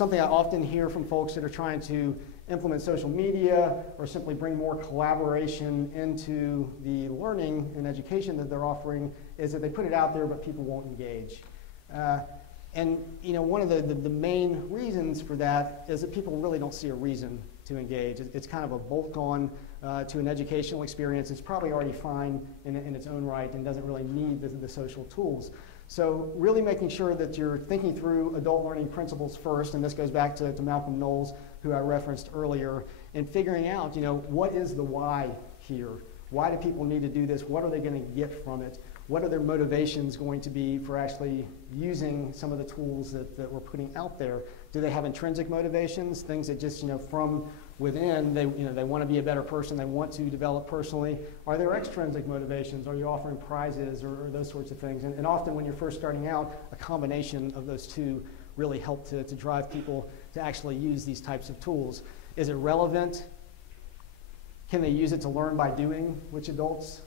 something I often hear from folks that are trying to implement social media or simply bring more collaboration into the learning and education that they're offering is that they put it out there but people won't engage. And one of the main reasons for that is that people really don't see a reason to engage. It's kind of a bolt-on to an educational experience. It's probably already fine in its own right and doesn't really need the social tools. So really making sure that you're thinking through adult learning principles first, and this goes back to Malcolm Knowles, who I referenced earlier, and figuring out, what is the why here? Why do people need to do this? What are they going to get from it? What are their motivations going to be for actually using some of the tools that we're putting out there? Do they have intrinsic motivations, things that just, from within, they want to be a better person, they want to develop personally? Are there extrinsic motivations? Are you offering prizes or those sorts of things? And often when you're first starting out, a combination of those two really help to drive people to actually use these types of tools. Is it relevant? Can they use it to learn by doing, which adults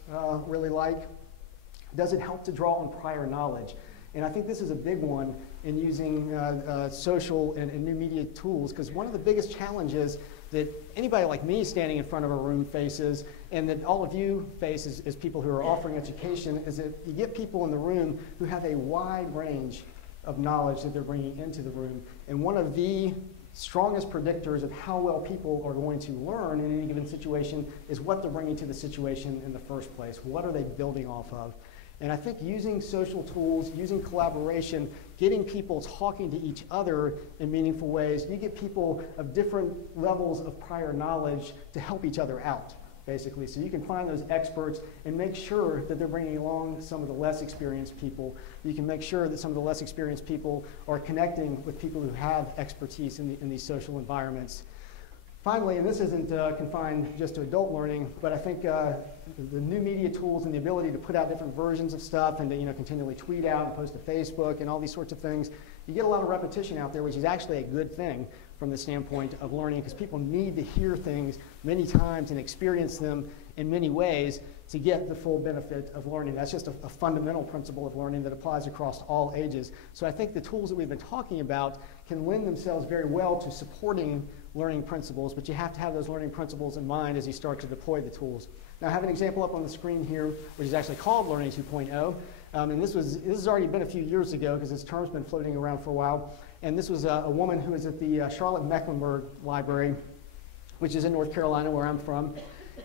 really like? Does it help to draw on prior knowledge? And I think this is a big one in using social and new media tools, because one of the biggest challenges that anybody like me standing in front of a room faces, and that all of you face as people who are offering education, is that you get people in the room who have a wide range of knowledge that they're bringing into the room. And one of the strongest predictors of how well people are going to learn in any given situation is what they're bringing to the situation in the first place. What are they building off of? And I think using social tools, using collaboration, getting people talking to each other in meaningful ways, you get people of different levels of prior knowledge to help each other out, basically. So you can find those experts and make sure that they're bringing along some of the less experienced people. You can make sure that some of the less experienced people are connecting with people who have expertise in these social environments. Finally, and this isn't confined just to adult learning, but I think the new media tools and the ability to put out different versions of stuff and to continually tweet out and post to Facebook and all these sorts of things, you get a lot of repetition out there, which is actually a good thing from the standpoint of learning, because people need to hear things many times and experience them in many ways to get the full benefit of learning. That's just a fundamental principle of learning that applies across all ages. So I think the tools that we've been talking about can lend themselves very well to supporting learning principles, but you have to have those learning principles in mind as you start to deploy the tools. Now I have an example up on the screen here, which is actually called Learning 2.0, and this has already been a few years ago because this term's been floating around for a while, and this was a woman who was at the Charlotte-Mecklenburg Library, which is in North Carolina, where I'm from,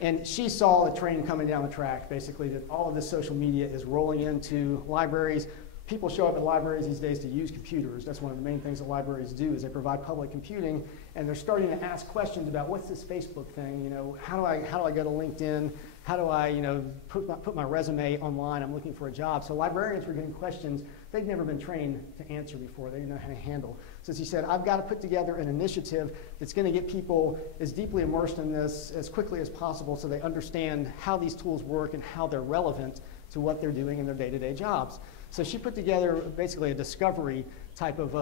and she saw a train coming down the track, basically, that all of this social media is rolling into libraries. People show up at libraries these days to use computers. That's one of the main things that libraries do, is they provide public computing, and they're starting to ask questions about what's this Facebook thing, how do I go to LinkedIn, how do I put my resume online, I'm looking for a job. So librarians were getting questions they'd never been trained to answer before, they didn't know how to handle. So she said, I've got to put together an initiative that's going to get people as deeply immersed in this as quickly as possible so they understand how these tools work and how they're relevant to what they're doing in their day-to-day jobs. So she put together basically a discovery type of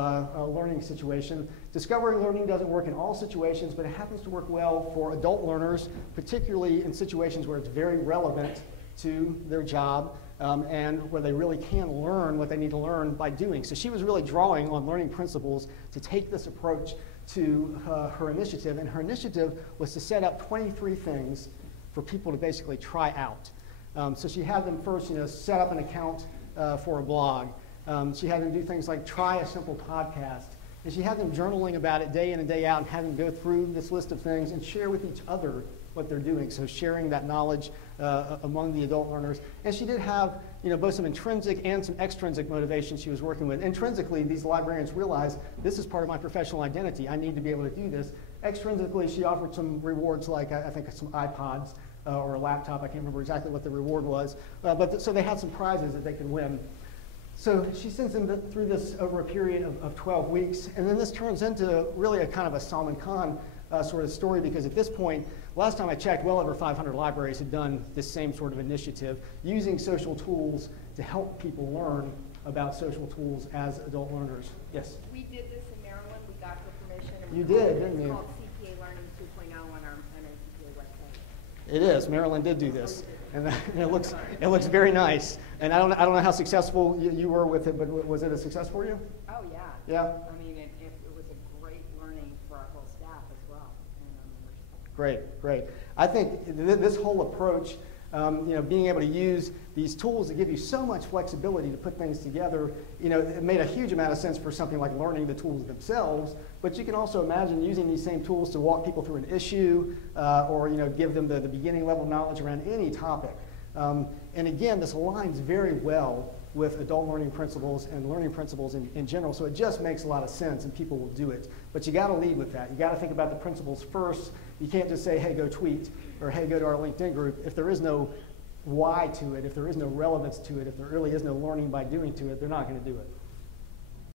learning situation. Discovery learning doesn't work in all situations, but it happens to work well for adult learners, particularly in situations where it's very relevant to their job and where they really can learn what they need to learn by doing. So she was really drawing on learning principles to take this approach to her initiative, and her initiative was to set up 23 things for people to basically try out. So she had them first set up an account for a blog. She had them do things like try a simple podcast. And she had them journaling about it day in and day out and had them go through this list of things and share with each other what they're doing. So sharing that knowledge among the adult learners. And she did have both some intrinsic and some extrinsic motivation she was working with. Intrinsically, these librarians realized this is part of my professional identity. I need to be able to do this. Extrinsically, she offered some rewards like I think some iPods or a laptop. I can't remember exactly what the reward was. So they had some prizes that they could win. So she sends them through this over a period of 12 weeks. And then this turns into really a kind of a Salman Khan sort of story, because at this point, last time I checked, well over 500 libraries had done this same sort of initiative, using social tools to help people learn about social tools as adult learners. Yes? We did this in Maryland. We got the permission. And you did, didn't you? It's called CPA Learning 2.0 on our CPA website. It is. Maryland did do this. And it looks very nice. And I don't know how successful you were with it, but was it a success for you? Oh, yeah. Yeah? I mean, it was a great Great, great. I think this whole approach, being able to use these tools that give you so much flexibility to put things together, it made a huge amount of sense for something like learning the tools themselves, but you can also imagine using these same tools to walk people through an issue or give them the beginning level knowledge around any topic. And again, this aligns very well with adult learning principles and learning principles in general, so it just makes a lot of sense and people will do it. But you got to lead with that. You got to think about the principles first. You can't just say, hey, go tweet, or hey, go to our LinkedIn group. If there is no why to it, if there is no relevance to it, if there really is no learning by doing to it, they're not going to do it.